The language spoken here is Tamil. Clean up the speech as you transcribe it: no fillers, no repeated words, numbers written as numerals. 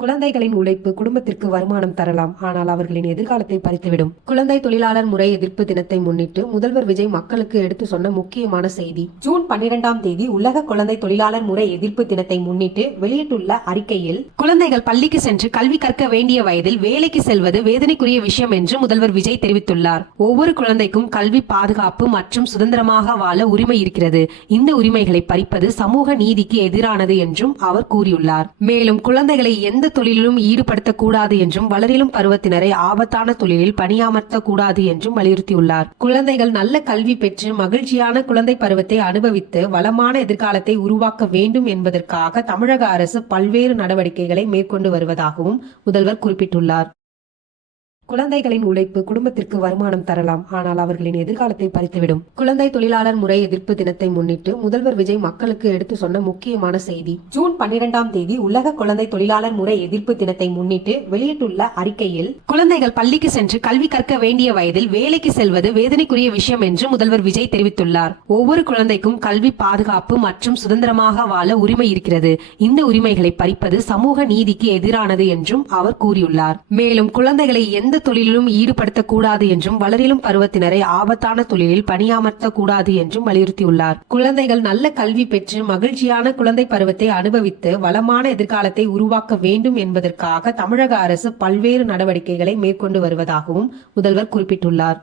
குழந்தைகளின் உழைப்பு குடும்பத்திற்கு வருமானம் தரலாம், ஆனால் அவர்களின் எதிர்காலத்தை பறித்துவிடும். குழந்தை தொழிலாளர் முறை எதிர்ப்பு தினத்தை முன்னிட்டு முதல்வர் விஜய் மக்களுக்கு எடுத்து சொன்ன முக்கியமான செய்தி. ஜூன் 12ஆம் தேதி உலக குழந்தை தொழிலாளர் முறை எதிர்ப்பு தினத்தை முன்னிட்டு வெளியிட்டுள்ள அறிக்கையில், குழந்தைகள் பள்ளிக்கு சென்று கல்வி கற்க வேண்டிய வயதில் வேலைக்கு செல்வது வேதனைக்குரிய விஷயம் என்று முதல்வர் விஜய் தெரிவித்துள்ளார். ஒவ்வொரு குழந்தைக்கும் கல்வி, பாதுகாப்பு மற்றும் சுதந்திரமாக வாழ உரிமை இருக்கிறது. இந்த உரிமைகளை பறிப்பது சமூக நீதிக்கு எதிரானது என்றும் அவர் கூறியுள்ளார். மேலும் குழந்தைகளை எந்த தொழிலிலும் ஈடுபடுத்தக்கூடாது என்றும் வளரிலும் பருவத்தினரை ஆபத்தான தொழிலில் பணியமர்த்தக்கூடாது என்றும் வலியுறுத்தியுள்ளார். குழந்தைகள் நல்ல கல்வி பெற்று மகிழ்ச்சியான குழந்தை பருவத்தை அனுபவித்து வளமான எதிர்காலத்தை உருவாக்க வேண்டும் என்பதற்காக தமிழக அரசு பல்வேறு நடவடிக்கைகளை மேற்கொண்டு வருவதாகவும் முதல்வர் குறிப்பிட்டுள்ளார். குழந்தைகளின் உழைப்பு குடும்பத்திற்கு வருமானம் தரலாம், ஆனால் அவர்களின் எதிர்காலத்தை பறித்துவிடும். குழந்தை தொழிலாளர் முறை எதிர்ப்பு தினத்தை முன்னிட்டு முதல்வர் விஜய் மக்களுக்கு எடுத்து சொன்ன முக்கியமான செய்தி. ஜூன் 12ஆம் தேதி உலக குழந்தை தொழிலாளர் முறை எதிர்ப்பு தினத்தை முன்னிட்டு வெளியிட்டுள்ள அறிக்கையில், குழந்தைகள் பள்ளிக்கு சென்று கல்வி கற்க வேண்டிய வயதில் வேலைக்கு செல்வது வேதனைக்குரிய விஷயம் என்று முதல்வர் விஜய் தெரிவித்துள்ளார். ஒவ்வொரு குழந்தைக்கும் கல்வி, பாதுகாப்பு மற்றும் சுதந்திரமாக வாழ உரிமை இருக்கிறது. இந்த உரிமைகளை பறிப்பது சமூக நீதிக்கு எதிரானது என்றும் அவர் கூறியுள்ளார். மேலும் குழந்தைகளை எந்த தொழிலிலும் ஈடுபடுத்தக்கூடாது என்றும் வளரிலும் பருவத்தினரை ஆபத்தான தொழிலில் பணியமர்த்தக்கூடாது என்றும் வலியுறுத்தியுள்ளார். குழந்தைகள் நல்ல கல்வி பெற்று மகிழ்ச்சியான குழந்தை பருவத்தை அனுபவித்து வளமான எதிர்காலத்தை உருவாக்க வேண்டும் என்பதற்காக தமிழக அரசு பல்வேறு நடவடிக்கைகளை மேற்கொண்டு வருவதாகவும் முதல்வர் குறிப்பிட்டுள்ளார்.